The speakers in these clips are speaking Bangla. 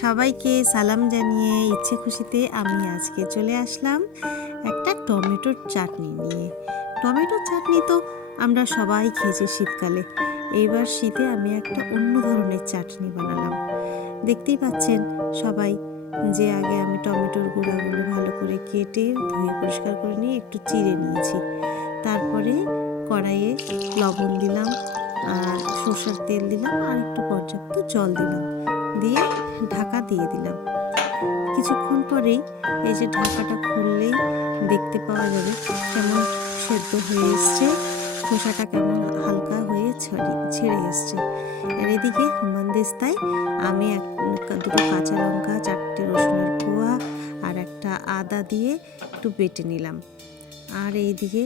সবাইকে সালাম জানিয়ে ইচ্ছে খুশিতে আমি আজকে চলে আসলাম একটা টমেটোর চাটনি নিয়ে। টমেটোর চাটনি তো আমরা সবাই খেয়েছি শীতকালে। এইবার শীতে আমি একটা অন্য ধরনের চাটনি বানালাম। দেখতেই পাচ্ছেন সবাই যে আগে আমি টমেটোর গুঁড়াগুলো ভালো করে কেটে ধুয়ে পরিষ্কার করে নিয়ে একটু চিড়ে নিয়েছি। তারপরে কড়াইয়ে লবণ দিলাম আর সরষের তেল দিলাম আর একটু পর্যাপ্ত জল দিলাম, দিয়ে ঢাকা দিয়ে দিলাম। কিছুক্ষণ পরেই এই যে ঢাকাটা খুললেই দেখতে পাওয়া যাবে কেমন সেদ্ধ হয়ে এসছে, খোসাটা কেমন হালকা হয়ে ছেড়ে এসছে। আর এদিকে হামানদিস্তায় আমি দুটো কাঁচা লঙ্কা, 4টে রসুনের কোয়া আর একটা আদা দিয়ে একটু বেটে নিলাম। আর এইদিকে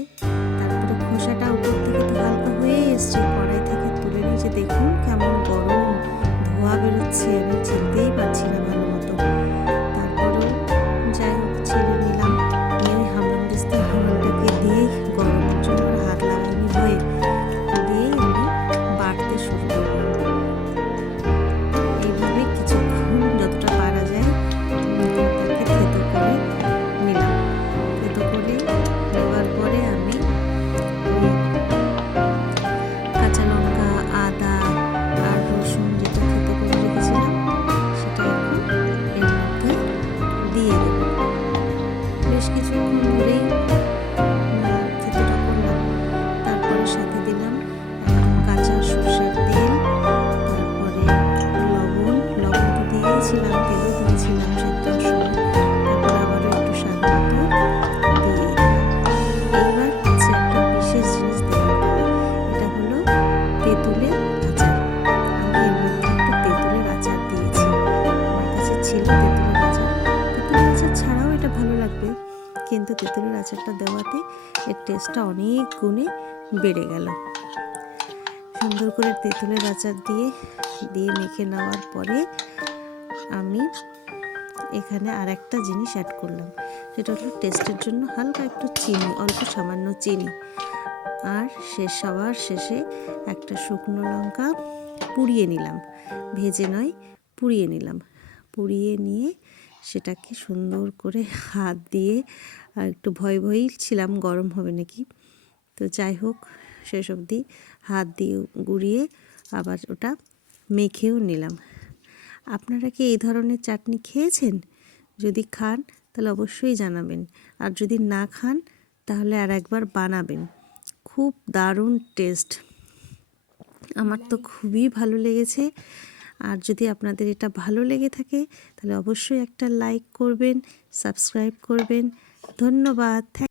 তারপরে খোসাটা উপর থেকে তো হালকা হয়ে এসছে, কড়াই থেকে তুলে নিয়ে দেখুন কেমন গরম ধোঁয়া বেরোচ্ছে, আমি ছিলতেই পারছি না ভালো মতো। তারপরেও যাই হোক ছেড়ে নিলাম, নিয়ে হামানদিস্তা হামানটাকে দিয়েই গরমের জন্য হাত লাগাইনি হয়ে দিয়েই আমি বাটতে শুরু করলাম। এইভাবে কিছুক্ষণ যতটা পারা যায় তাকে থেতো করে নিলাম। থেতো করে নেওয়ার পরে আমি কাঁচা লঙ্কা, আদা আর রসুন যেটা থেতো করে রেখেছিলাম সেটা এখন এর মধ্যে দিয়ে দেব। বেশ কিছুক্ষণ ধরেই থেতোটা করলাম। তারপরে সাথে দিলাম কাঁচা সরষের তেল, তারপরে লবণ তো দিয়েছিলাম, তেলও দিয়েছিলাম সেদ্ধর সময়। তারপরে আবারও একটু স্বাদ মতো দিয়ে দিলাম। এইবার হচ্ছে একটা বিশেষ জিনিস দেওয়ার পালা, এটা হলো তেঁতুলের আচার। আমি এর মধ্যে একটু তেঁতুলের আচার দিয়েছি, আমার কাছে ছিল তেঁতুলের আচার। তেঁতুলের আচার ছাড়াও এটা ভালো লাগবে, কিন্তু তেঁতুলের আচারটা দেওয়াতে এর টেস্টটা অনেক গুণে বেড়ে গেল। সুন্দর করে তেঁতুলের আচার দিয়ে মেখে নেওয়ার পরে আমি এখানে আর একটা জিনিস অ্যাড করলাম, সেটা হলো টেস্টের জন্য হালকা একটু চিনি, অল্প সামান্য চিনি। আর সবার শেষে একটা শুকনো লঙ্কা পুড়িয়ে নিলাম, ভেজে নয় পুড়িয়ে নিলাম। পুড়িয়ে নিয়ে সেটাকে সুন্দর করে হাত দিয়ে, আর একটু ভয়ই ছিলাম গরম হবে নাকি, তো যাই হোক শেষ অবধি হাত দিয়ে গুঁড়িয়ে আবার ওটা মেখেও নিলাম। আপনারা কি এই ধরনের চাটনি খেয়েছেন? যদি খান তাহলে অবশ্যই জানাবেন, আর যদি না খান তাহলে আর একবার বানাবেন। খুব দারুণ টেস্ট, আমার তো খুবই ভালো লেগেছে। আর যদি আপনাদের এটা ভালো লেগে থাকে তাহলে অবশ্যই একটা লাইক করবেন, সাবস্ক্রাইব করবেন। ধন্যবাদ।